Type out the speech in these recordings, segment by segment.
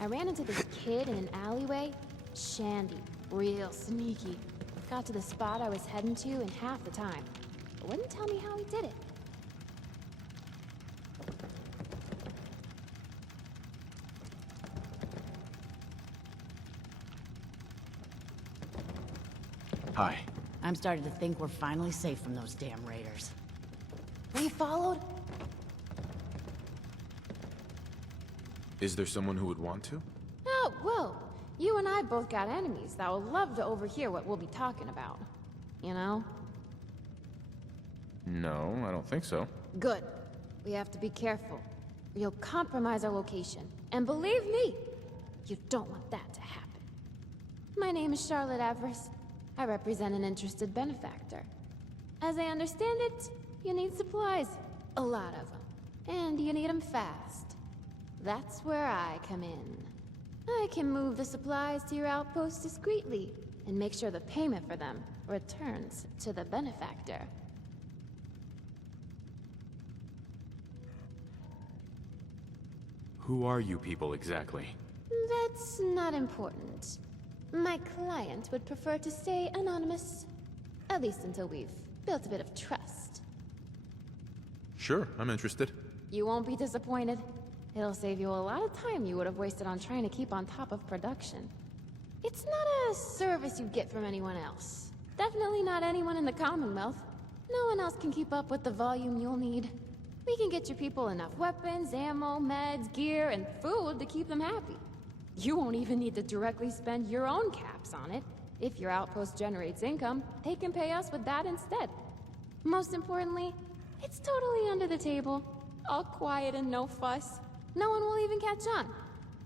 I ran into this kid in an alleyway. Shandy. Real sneaky. Got to the spot I was heading to in half the time. But wouldn't tell me how he did it. Hi. I'm starting to think we're finally safe from those damn raiders. Were you followed? Is there someone who would want to? Oh, well, you and I both got enemies that would love to overhear what we'll be talking about. You know? No, I don't think so. Good. We have to be careful, or you'll compromise our location. And believe me, you don't want that to happen. My name is Charlotte Avarice. I represent an interested benefactor. As I understand it, you need supplies. A lot of them. And you need them fast. That's where I come in. I can move the supplies to your outpost discreetly, and make sure the payment for them returns to the benefactor. Who are you people exactly? That's not important. My client would prefer to stay anonymous. At least until we've built a bit of trust. Sure, I'm interested. You won't be disappointed. It'll save you a lot of time you would have wasted on trying to keep on top of production. It's not a service you get from anyone else. Definitely not anyone in the Commonwealth. No one else can keep up with the volume you'll need. We can get your people enough weapons, ammo, meds, gear, and food to keep them happy. You won't even need to directly spend your own caps on it. If your outpost generates income, they can pay us with that instead. Most importantly, it's totally under the table. All quiet and no fuss. No one will even catch on.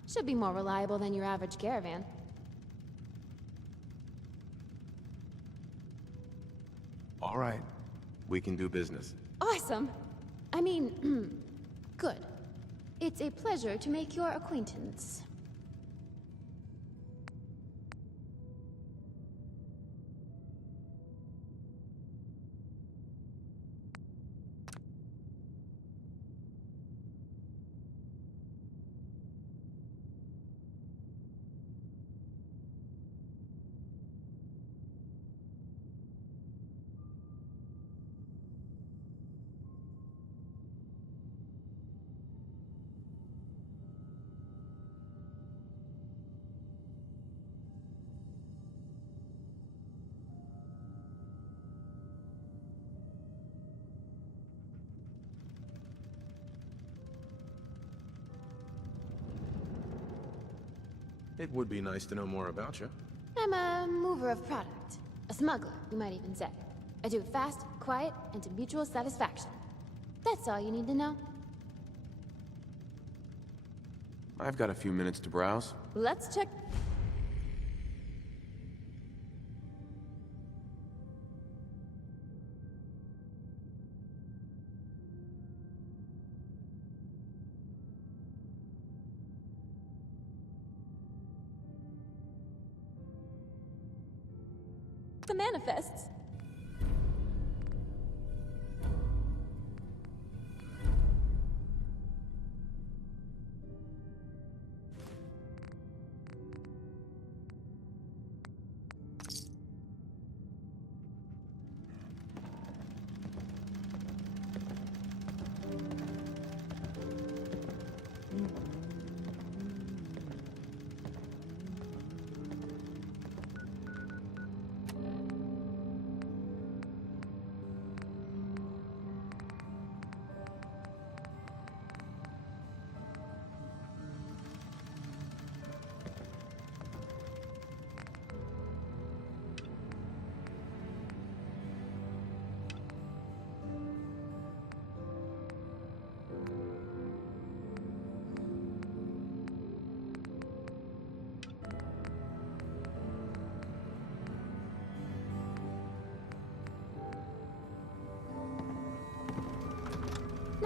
Should be more reliable than your average caravan. All right. We can do business. Awesome. I mean, good. It's a pleasure to make your acquaintance. It would be nice to know more about you. I'm a mover of product. A smuggler, you might even say. I do it fast, quiet, and to mutual satisfaction. That's all you need to know. I've got a few minutes to browse. Let's check... the manifests.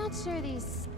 not sure these...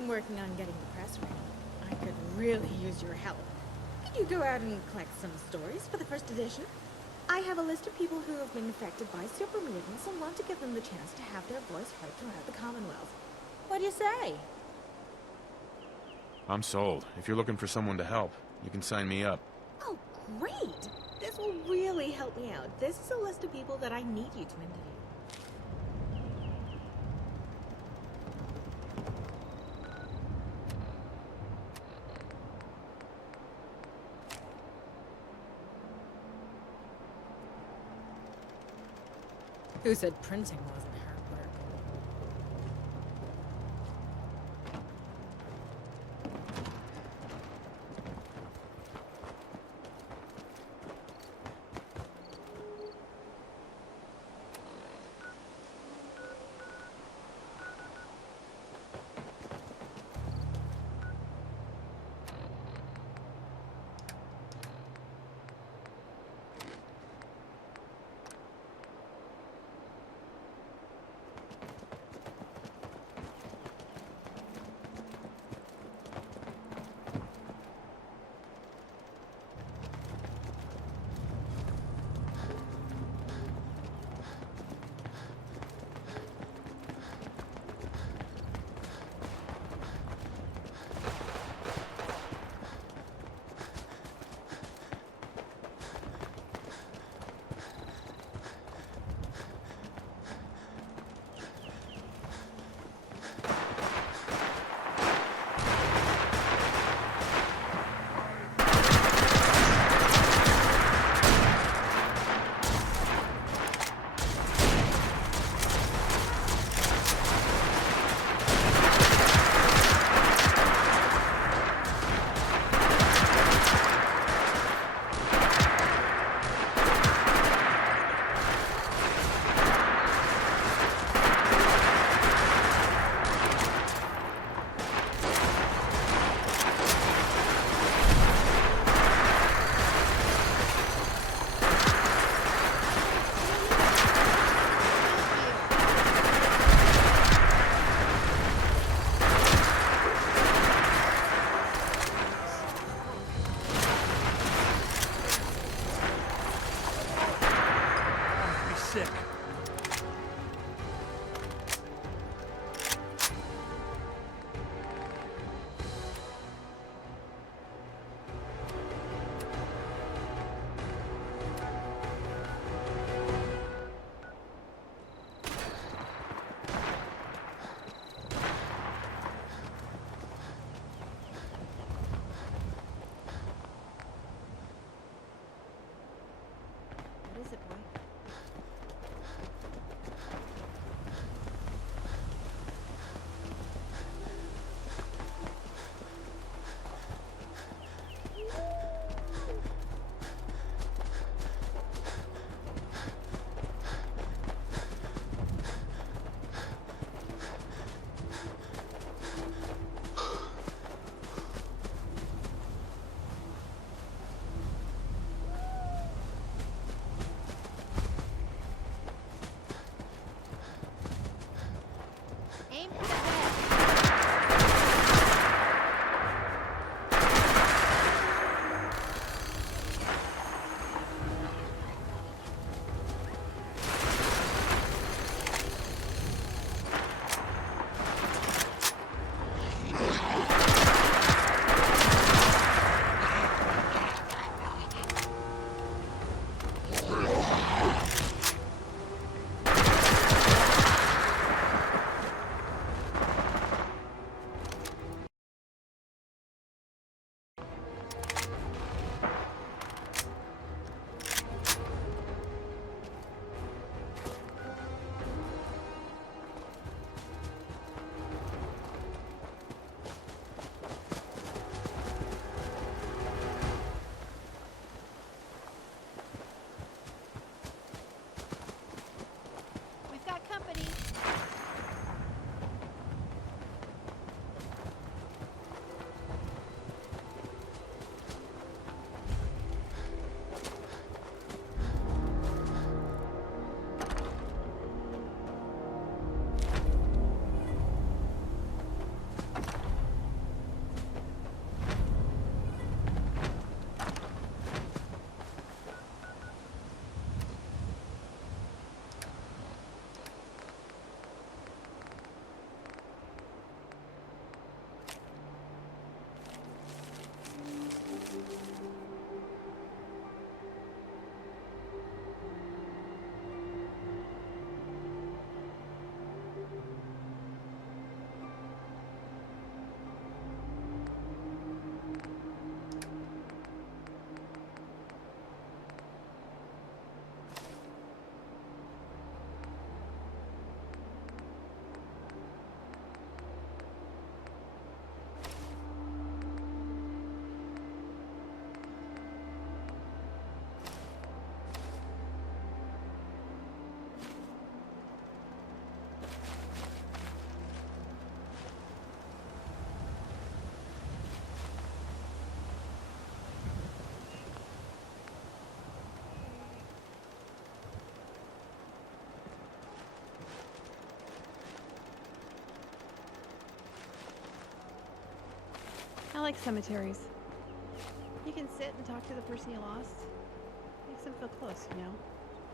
I'm working on getting the press ready. I could really use your help. Could you go out and collect some stories for the first edition? I have a list of people who have been affected by super mutants and want to give them the chance to have their voice heard throughout the Commonwealth. What do you say? I'm sold. If you're looking for someone to help, you can sign me up. Oh, great! This will really help me out. This is a list of people that I need you to interview. Who said printing wasn't hard work? like cemeteries. You can sit and talk to the person you lost. Makes them feel close, you know?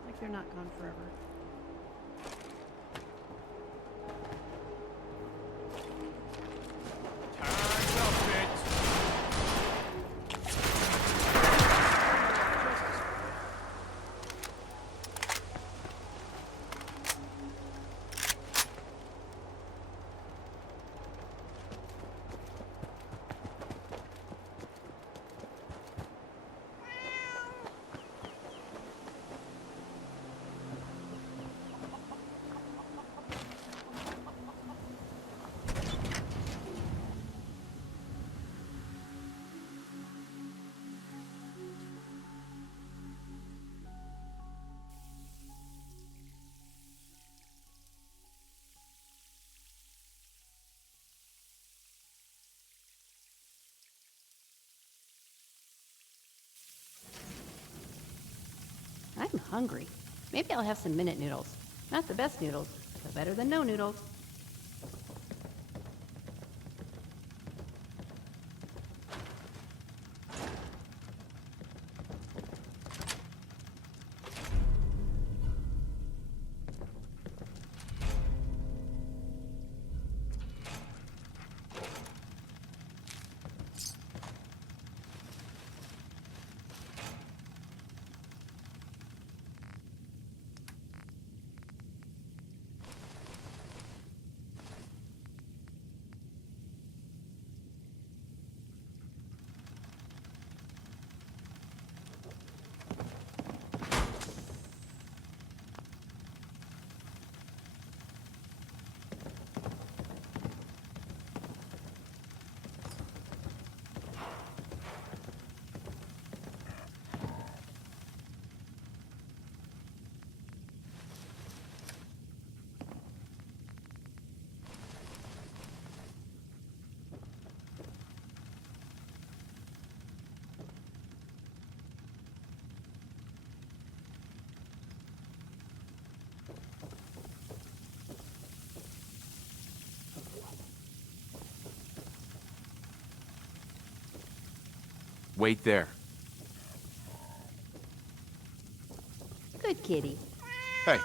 Like they're not gone forever. Hands up, bitch! I'm hungry. Maybe I'll have some minute noodles. Not the best noodles, but better than no noodles. Wait there. Good kitty. Hey.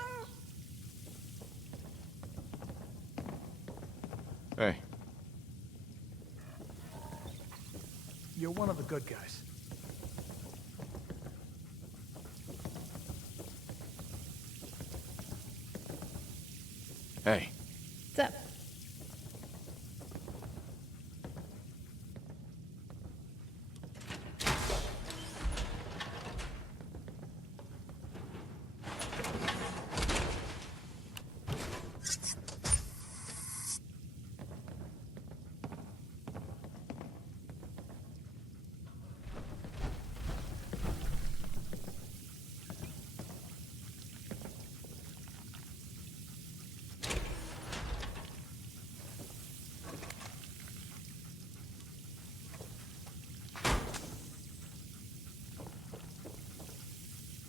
Hey. You're one of the good guys. Hey. What's up?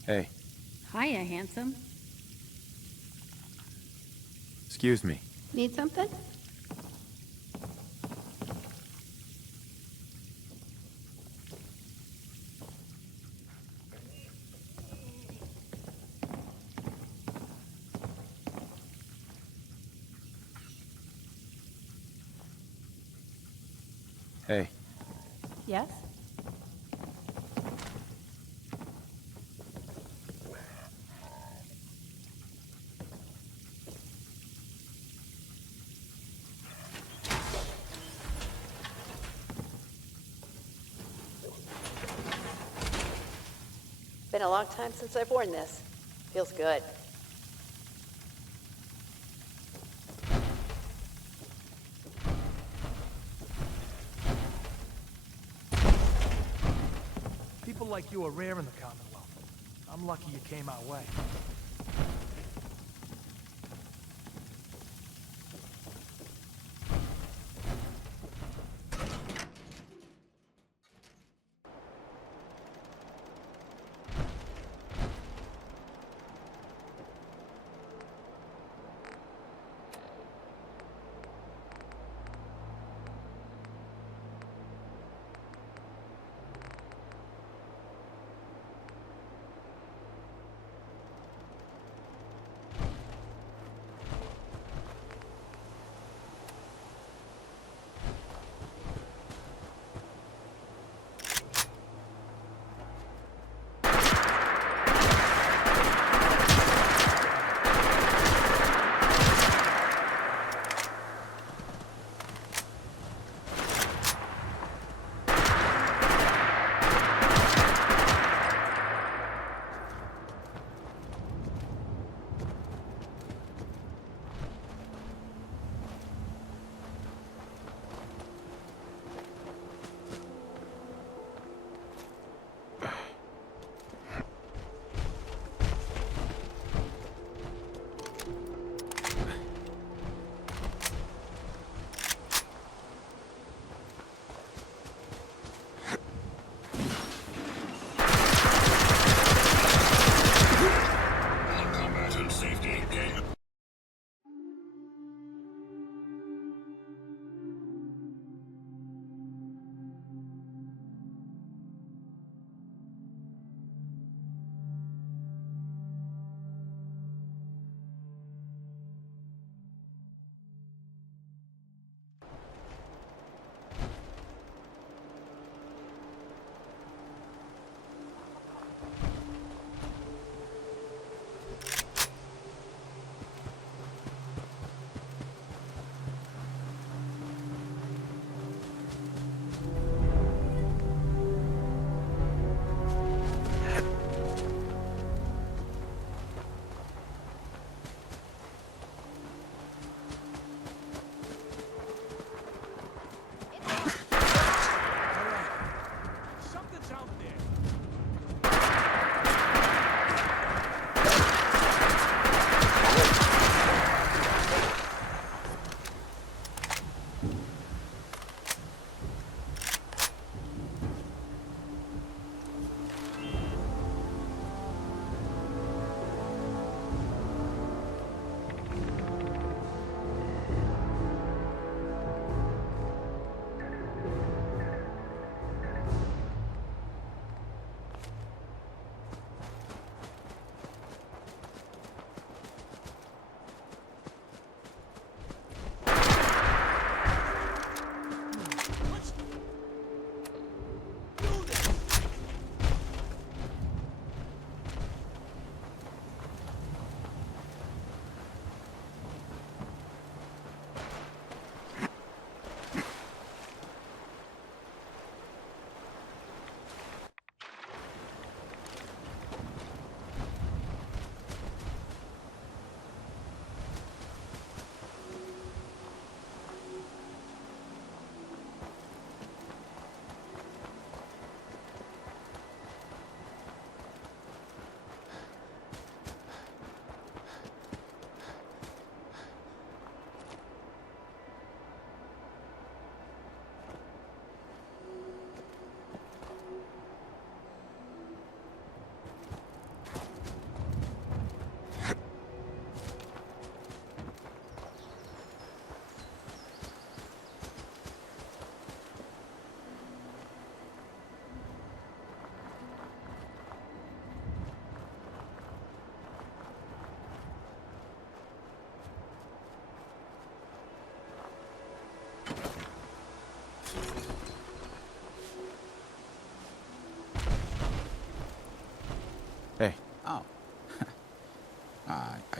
Hey. Hiya, handsome. Excuse me. Need something? Hey. Yes? Been a long time since I've worn this. Feels good. People like you are rare in the Commonwealth. I'm lucky you came our way.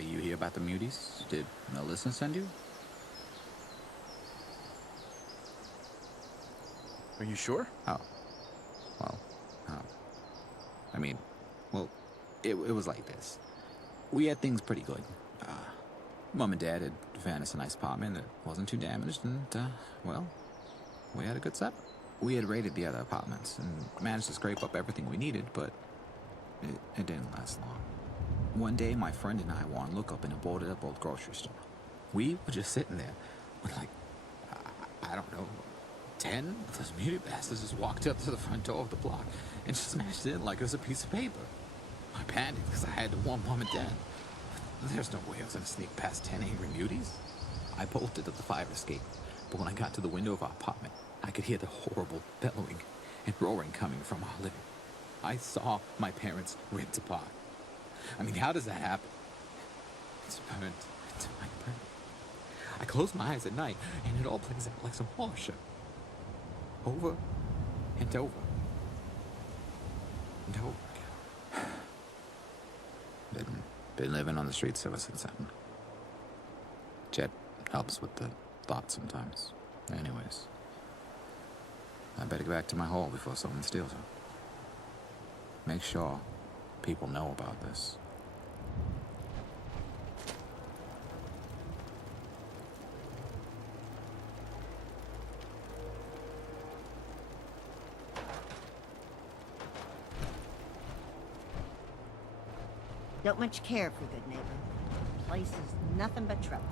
you hear about the muties? Did Melissa send you? Are you sure? Oh. Well, um, I mean, well, it was like this. We had things pretty good. Mom and Dad had found us a nice apartment that wasn't too damaged, and, well, we had a good setup. We had raided the other apartments and managed to scrape up everything we needed, but it didn't last long. One day, my friend and I were on lookup in a boarded-up old grocery store. We were just sitting there when, like, I don't know, 10 of those muted bastards just walked up to the front door of the block and just smashed it in like it was a piece of paper. I panicked because I had to warn Mom and Dad. There's no way I was going to sneak past 10 angry muties. I bolted up the fire escape, but when I got to the window of our apartment, I could hear the horrible bellowing and roaring coming from our living. I saw my parents ripped apart. I mean, how does that happen? It's burned to my brain. I close my eyes at night, and it all plays out like some horror show. Over and over. And over again. Been living on the streets ever since then. Jet helps with the thoughts sometimes. Anyways, I better get back to my hole before someone steals it. Make sure people know about this. Don't much care for good neighbor. Place is nothing but trouble.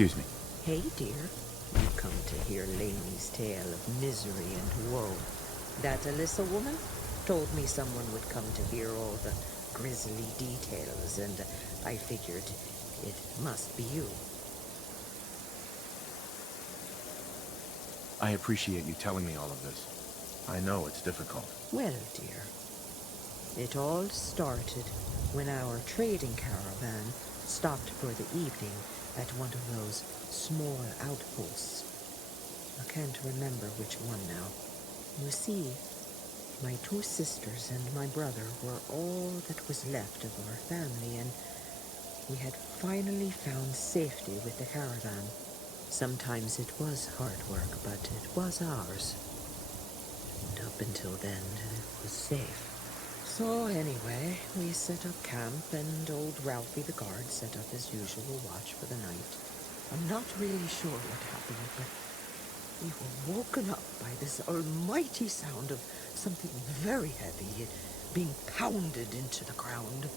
Excuse me. Hey, dear. You come to hear Lainey's tale of misery and woe. That Alyssa woman told me someone would come to hear all the grisly details, and I figured it must be you. I appreciate you telling me all of this. I know it's difficult. Well, dear, it all started when our trading caravan stopped for the evening at one of those small outposts. I can't remember which one now. You see, my two sisters and my brother were all that was left of our family, and we had finally found safety with the caravan. Sometimes it was hard work, but it was ours. And up until then, it was safe. So anyway, we set up camp, and old Ralphie the guard set up his usual watch for the night. I'm not really sure what happened, but we were woken up by this almighty sound of something very heavy being pounded into the ground.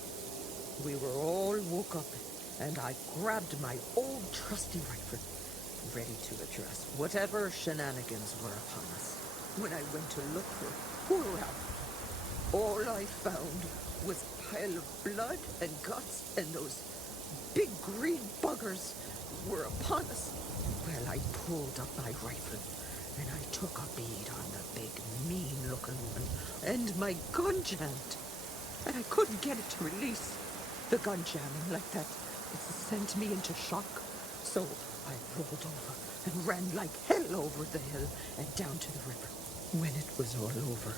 We were all woke up, and I grabbed my old trusty rifle, ready to address whatever shenanigans were upon us. When I went to look for poor Ralph, all I found was a pile of blood and guts and those big green buggers were upon us. Well, I pulled up my rifle, and I took a bead on the big, mean-looking one, and my gun jammed. And I couldn't get it to release. The gun jamming like that, it sent me into shock. So I rolled over and ran like hell over the hill and down to the river. When it was all over,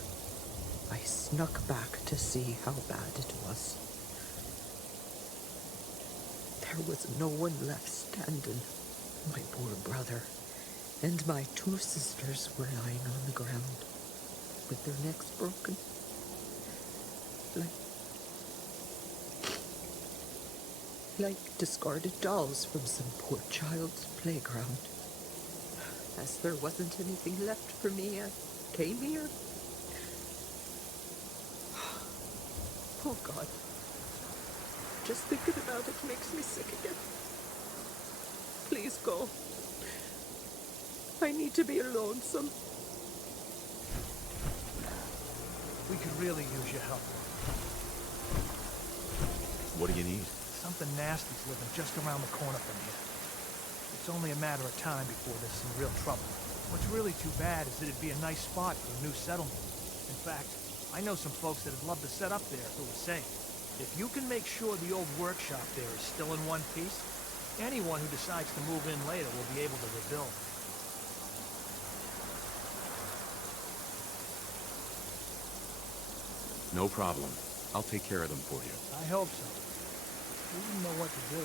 I snuck back to see how bad it was. There was no one left standing. My poor brother and my 2 sisters were lying on the ground with their necks broken. Like discarded dolls from some poor child's playground. As there wasn't anything left for me, I came here. Oh God. Just thinking about it makes me sick again. Please go. I need to be alone some. We could really use your help. What do you need? Something nasty's living just around the corner from here. It's only a matter of time before there's some real trouble. What's really too bad is that it'd be a nice spot for a new settlement. In fact, I know some folks that'd love to set up there if it was safe. If you can make sure the old workshop there is still in one piece, anyone who decides to move in later will be able to rebuild. No problem. I'll take care of them for you. I hope so. We didn't know what to do.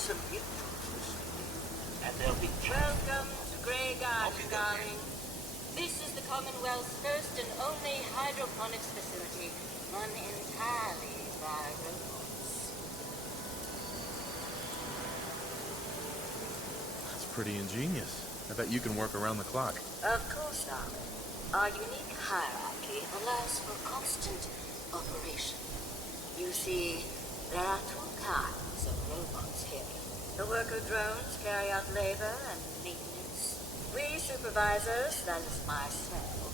Some beautiful, and there'll be welcome to Grey Garden, darling. This is the Commonwealth's first and only hydroponics facility, run entirely by robots. That's pretty ingenious. I bet you can work around the clock. Of course, darling. Our unique hierarchy allows for constant operation. You see, there are 2 kinds of robots here. The worker drones carry out labor and maintenance. We supervisors, that is myself,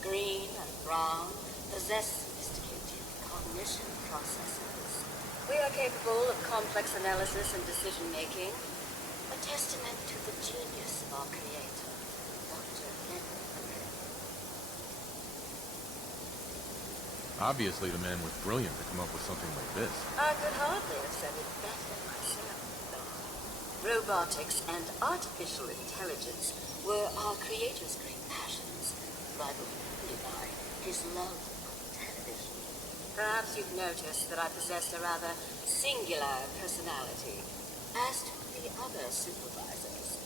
green and brown, possess sophisticated cognition processes. We are capable of complex analysis and decision-making, a testament to the genius of our creator, Dr. Henry. Obviously the man was brilliant to come up with something like this. I could hardly have said it better myself. Robotics and artificial intelligence were our creator's great passions, rivaled only by his love of television. Perhaps you've noticed that I possess a rather singular personality, as do the other supervisors.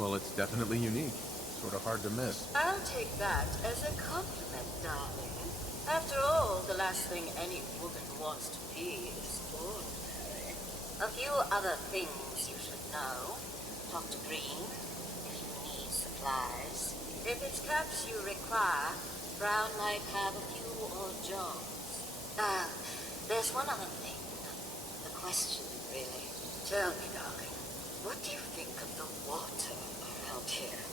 Well, it's definitely unique. Sort of hard to miss. I'll take that as a compliment, darling. After all, the last thing any woman wants to be is ordinary. A few other things you should know. Dr. Green, if you need supplies. If it's cups you require, Brown might have a few odd jobs. There's one other thing. A question, really. Tell me, darling, what do you think of the water around here?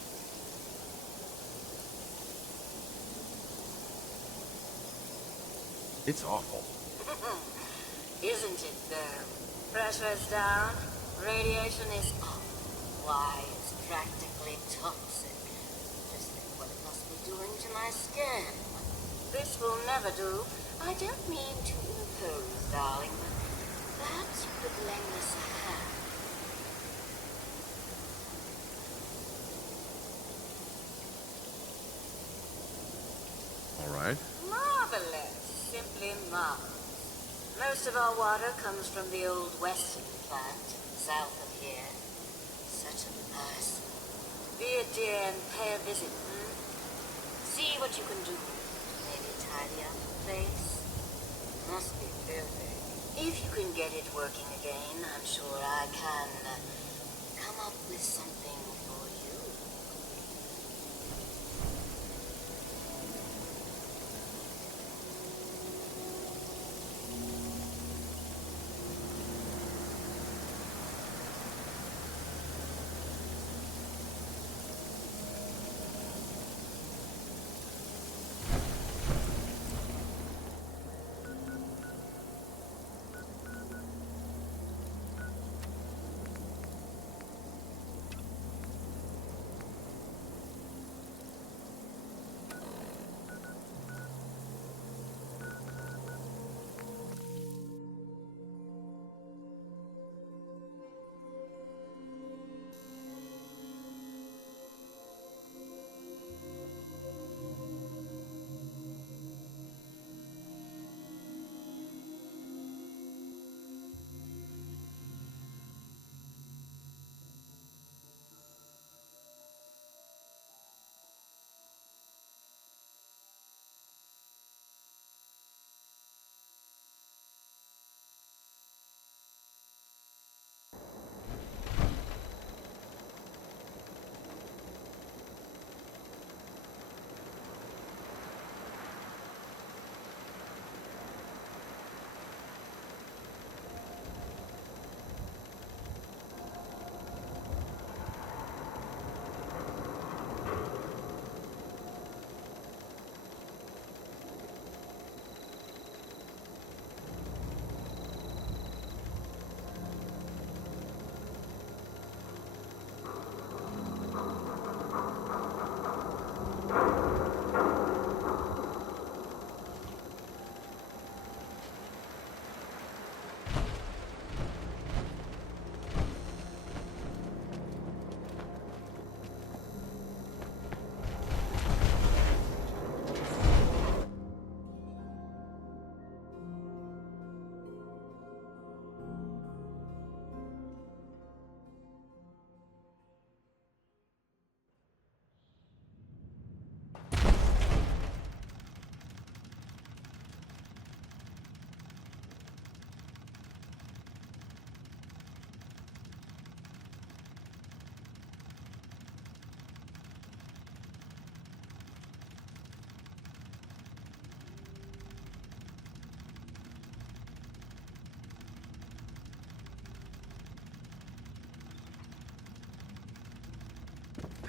It's awful. Isn't it, though? Pressure's down, radiation is off. Why, it's practically toxic. Just think what it must be doing to my skin. This will never do. I don't mean to impose, darling, but perhaps you could lend us a hand. All right. Marvelous. Simply marvelous. Most of our water comes from the old Western plant, south of here. Such a nice. Be a dear and pay a visit, See what you can do. Maybe tidy up the place. Must be filthy. If you can get it working again, I'm sure I can come up with something for you.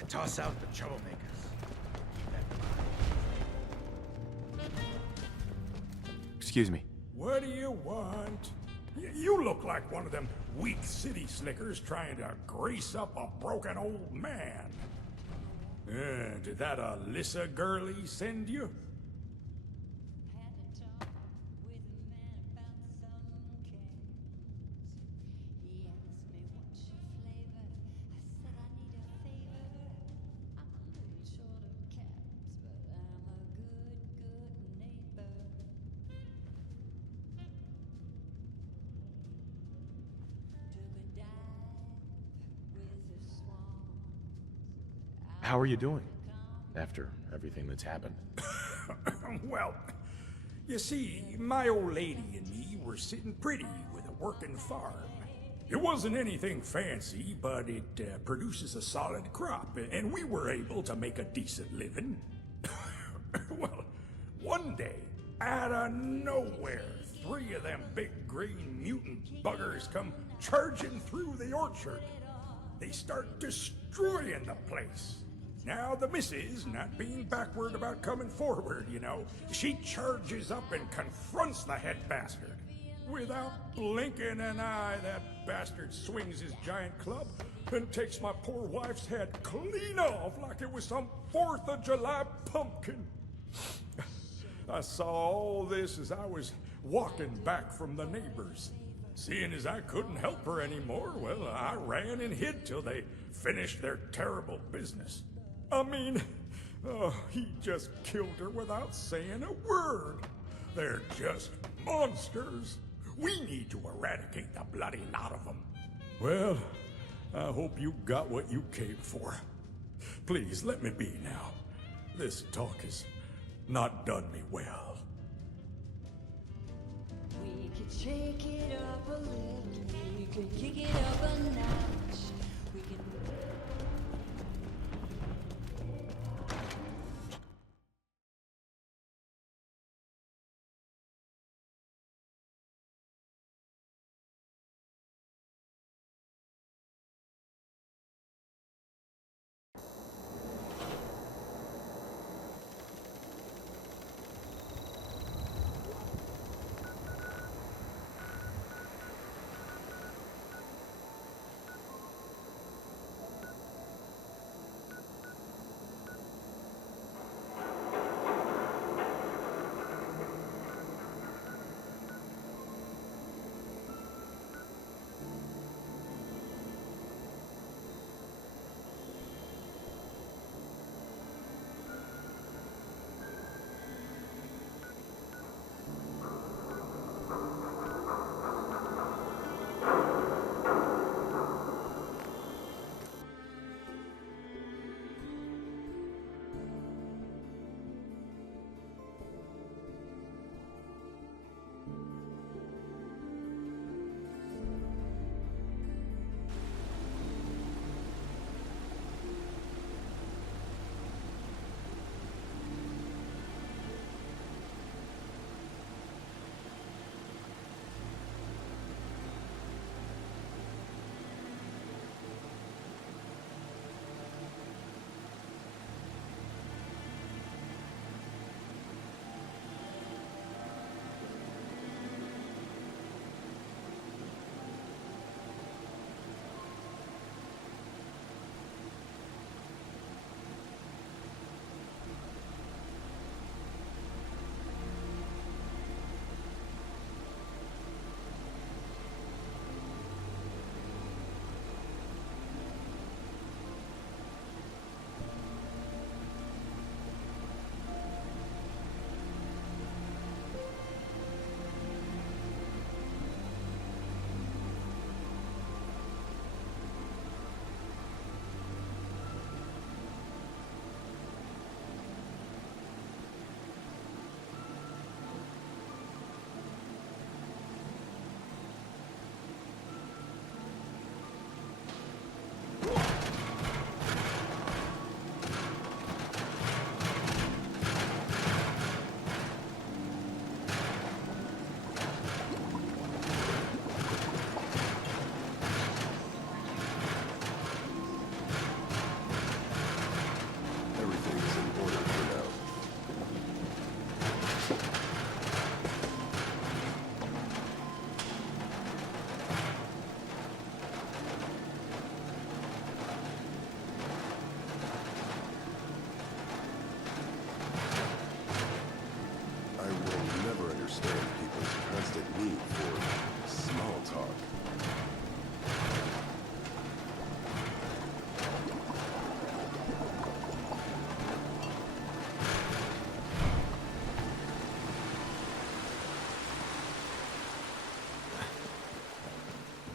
Toss out the troublemakers. Keep that in mind. Excuse me. What do you want? You look like one of them weak city slickers trying to grease up a broken old man. Did that Alyssa girlie send you? How are you doing after everything that's happened? Well, you see, my old lady and me were sitting pretty with a working farm. It wasn't anything fancy, but it produces a solid crop, and we were able to make a decent living. Well, one day, out of nowhere, 3 of them big green mutant buggers come charging through the orchard. They start destroying the place. Now the missus, not being backward about coming forward, you know, she charges up and confronts the head bastard. Without blinking an eye, that bastard swings his giant club and takes my poor wife's head clean off like it was some 4th of July pumpkin. I saw all this as I was walking back from the neighbors. Seeing as I couldn't help her anymore, well, I ran and hid till they finished their terrible business. I mean, he just killed her without saying a word. They're just monsters. We need to eradicate the bloody lot of them. Well, I hope you got what you came for. Please, let me be now. This talk has not done me well. We could shake it up a little, we could kick it up a notch. We can...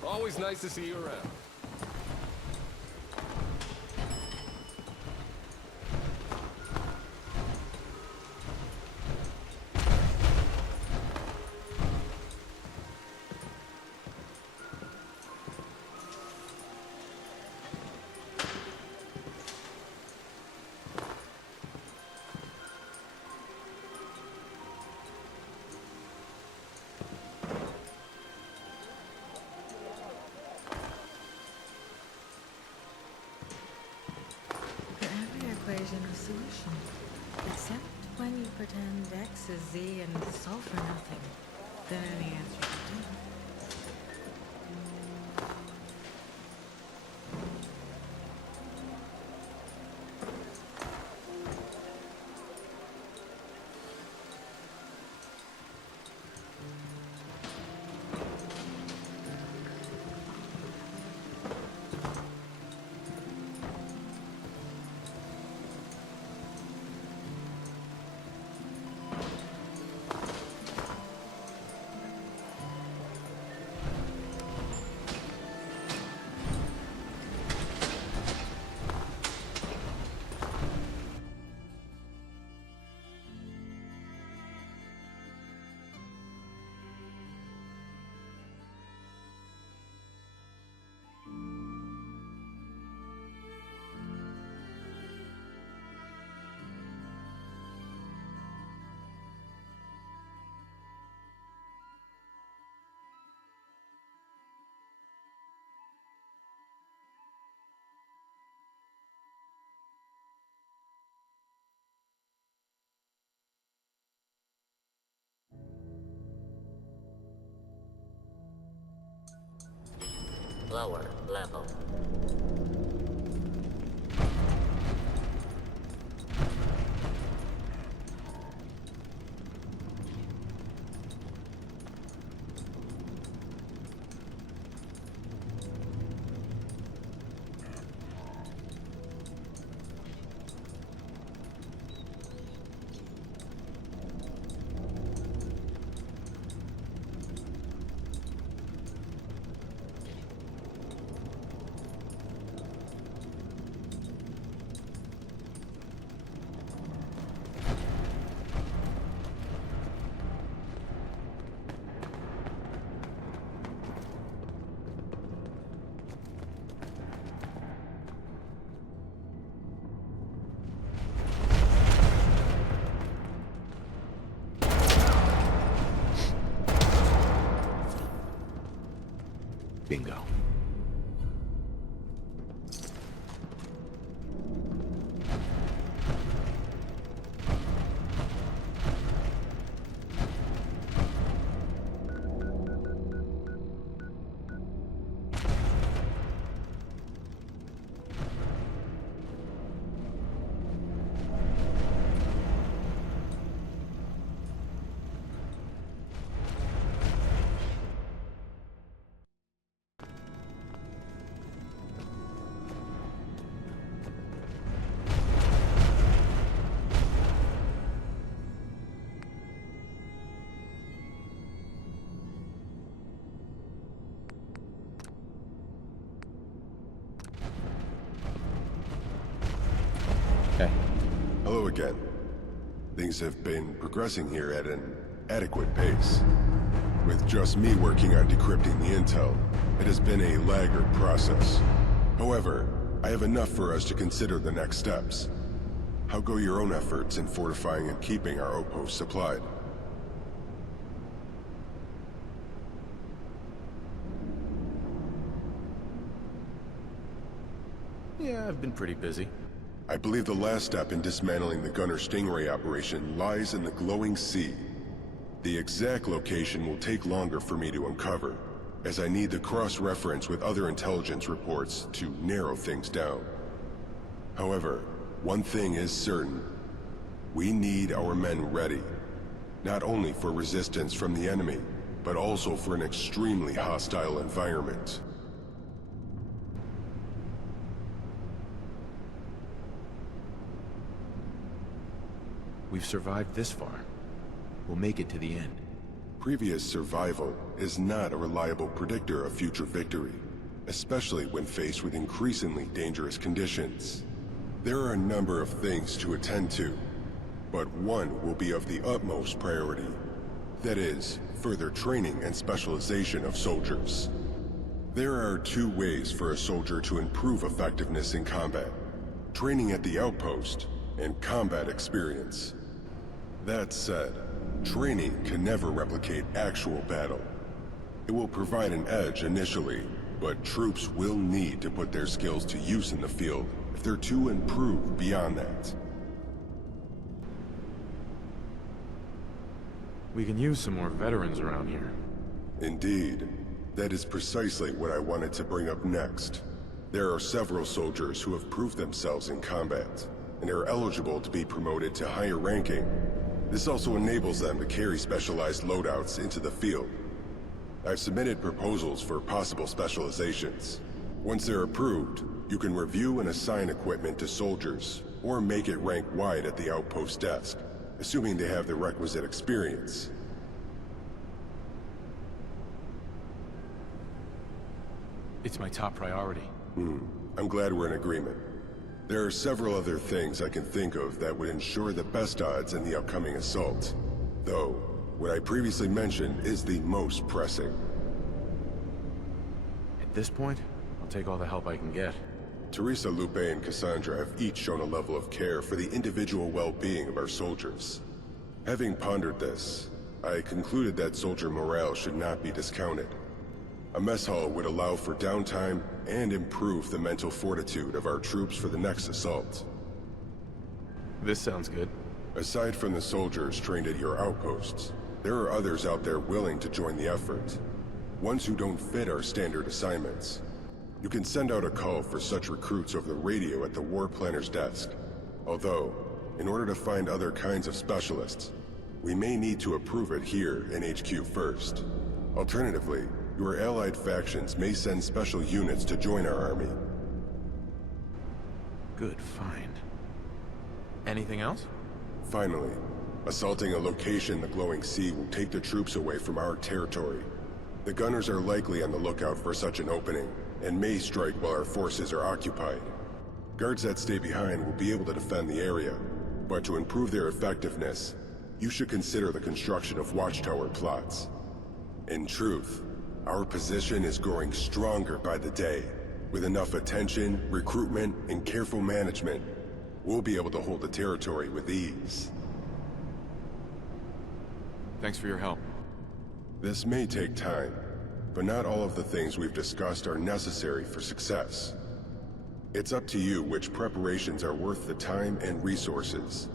Always nice to see you around. in a solution. Except when you pretend X is Z and solve for nothing. Then any answer you do. Lower level. Bingo. Hello again. Things have been progressing here at an adequate pace. With just me working on decrypting the intel, it has been a laggard process. However, I have enough for us to consider the next steps. How go your own efforts in fortifying and keeping our outposts supplied? Yeah, I've been pretty busy. I believe the last step in dismantling the Gunner Stingray operation lies in the glowing sea. The exact location will take longer for me to uncover, as I need to cross-reference with other intelligence reports to narrow things down. However, one thing is certain. We need our men ready, not only for resistance from the enemy, but also for an extremely hostile environment. We've survived this far. We'll make it to the end. Previous survival is not a reliable predictor of future victory, especially when faced with increasingly dangerous conditions. There are a number of things to attend to, but one will be of the utmost priority. That is, further training and specialization of soldiers. There are two ways for a soldier to improve effectiveness in combat: training at the outpost and combat experience. That said, training can never replicate actual battle. It will provide an edge initially, but troops will need to put their skills to use in the field if they're to improve beyond that. We can use some more veterans around here. Indeed. That is precisely what I wanted to bring up next. There are several soldiers who have proved themselves in combat, and are eligible to be promoted to higher ranking. This also enables them to carry specialized loadouts into the field. I've submitted proposals for possible specializations. Once they're approved, you can review and assign equipment to soldiers, or make it rank-wide at the outpost desk, assuming they have the requisite experience. It's my top priority. I'm glad we're in agreement. There are several other things I can think of that would ensure the best odds in the upcoming assault. Though, what I previously mentioned is the most pressing. At this point, I'll take all the help I can get. Teresa, Lupe, and Cassandra have each shown a level of care for the individual well-being of our soldiers. Having pondered this, I concluded that soldier morale should not be discounted. A mess hall would allow for downtime and improve the mental fortitude of our troops for the next assault. This sounds good. Aside from the soldiers trained at your outposts, there are others out there willing to join the effort. Ones who don't fit our standard assignments. You can send out a call for such recruits over the radio at the War Planner's desk. Although, in order to find other kinds of specialists, we may need to approve it here in HQ first. Alternatively, your allied factions may send special units to join our army. Good find. Anything else? Finally, assaulting a location in the glowing sea will take the troops away from our territory. The gunners are likely on the lookout for such an opening, and may strike while our forces are occupied. Guards that stay behind will be able to defend the area, but to improve their effectiveness, you should consider the construction of watchtower plots. In truth, our position is growing stronger by the day. With enough attention, recruitment, and careful management, we'll be able to hold the territory with ease. Thanks for your help. This may take time, but not all of the things we've discussed are necessary for success. It's up to you which preparations are worth the time and resources.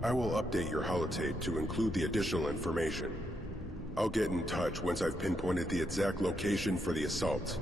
I will update your holotape to include the additional information. I'll get in touch once I've pinpointed the exact location for the assault.